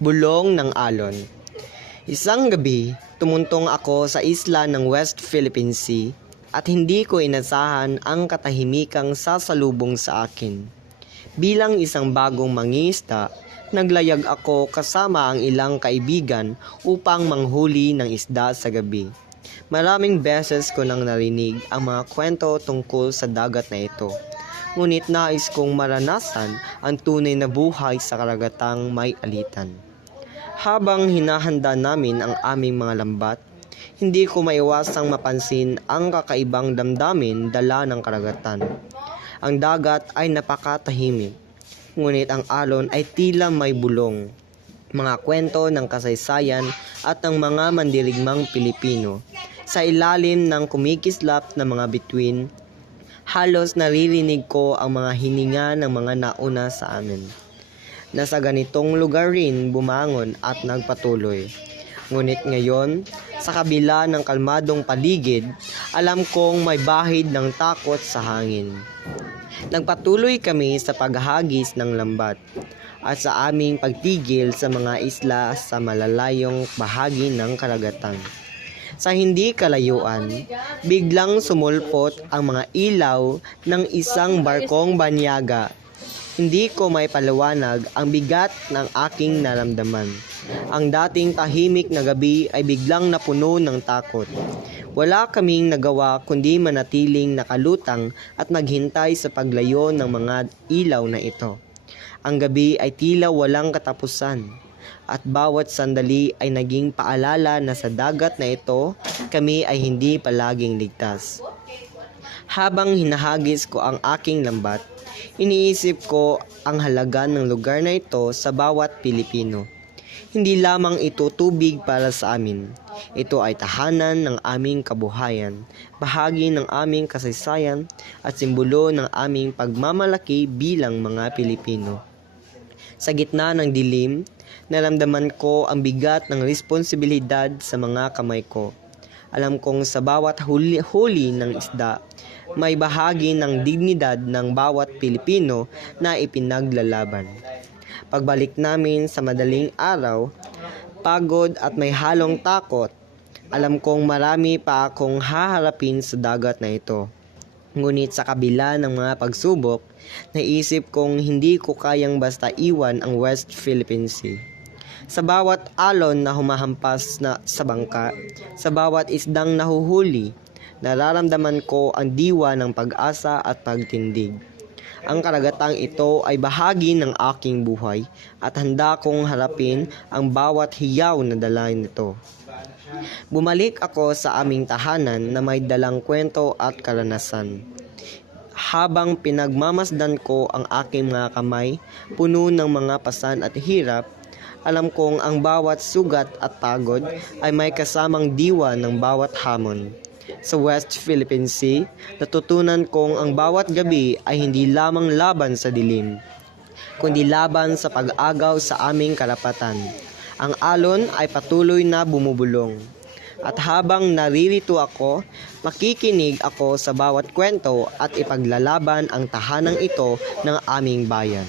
Bulong ng alon. Isang gabi, tumuntong ako sa isla ng West Philippine Sea at hindi ko inasahan ang katahimikang sasalubong sa akin. Bilang isang bagong mangingisda, naglayag ako kasama ang ilang kaibigan upang manghuli ng isda sa gabi. Maraming beses ko nang narinig ang mga kwento tungkol sa dagat na ito. Ngunit nais kong maranasan ang tunay na buhay sa karagatang may alitan. Habang hinahanda namin ang aming mga lambat, hindi ko maiwasang mapansin ang kakaibang damdamin dala ng karagatan. Ang dagat ay napakatahimik, ngunit ang alon ay tila may bulong. Mga kwento ng kasaysayan at ng mga mandirigmang Pilipino. Sa ilalim ng kumikislap na mga bituin, halos naririnig ko ang mga hininga ng mga nauna sa amin. Nasa ganitong lugar rin bumangon at nagpatuloy. Ngunit ngayon, sa kabila ng kalmadong paligid, alam kong may bahid ng takot sa hangin. Nagpatuloy kami sa paghahagis ng lambat at sa aming pagtigil sa mga isla sa malalayong bahagi ng karagatan. Sa hindi kalayuan, biglang sumulpot ang mga ilaw ng isang barkong banyaga. Hindi ko may paliwanag ang bigat ng aking naramdaman. Ang dating tahimik na gabi ay biglang napuno ng takot. Wala kaming nagawa kundi manatiling nakalutang at maghintay sa paglayo ng mga ilaw na ito. Ang gabi ay tila walang katapusan at bawat sandali ay naging paalala na sa dagat na ito kami ay hindi palaging ligtas. Habang hinahagis ko ang aking lambat, iniisip ko ang halaga ng lugar na ito sa bawat Pilipino. Hindi lamang ito tubig para sa amin. Ito ay tahanan ng aming kabuhayan, bahagi ng aming kasaysayan at simbolo ng aming pagmamalaki bilang mga Pilipino. Sa gitna ng dilim, naramdaman ko ang bigat ng responsibilidad sa mga kamay ko. Alam kong sa bawat huli ng isda, may bahagi ng dignidad ng bawat Pilipino na ipinaglalaban. Pagbalik namin sa madaling araw, pagod at may halong takot, alam kong marami pa akong haharapin sa dagat na ito. Ngunit sa kabila ng mga pagsubok, naisip kong hindi ko kayang basta iwan ang West Philippine Sea. Sa bawat alon na humahampas sa bangka, sa bawat isdang nahuhuli, nararamdaman ko ang diwa ng pag-asa at pagtindig. Ang karagatang ito ay bahagi ng aking buhay at handa kong harapin ang bawat hiyaw na dala nito. Bumalik ako sa aming tahanan na may dalang kwento at karanasan. Habang pinagmamasdan ko ang aking mga kamay, puno ng mga pasan at hirap, alam kong ang bawat sugat at pagod ay may kasamang diwa ng bawat hamon. Sa West Philippine Sea, natutunan kong ang bawat gabi ay hindi lamang laban sa dilim, kundi laban sa pag-agaw sa aming karapatan. Ang alon ay patuloy na bumubulong. At habang naririto ako, makikinig ako sa bawat kwento at ipaglalaban ang tahanang ito ng aming bayan.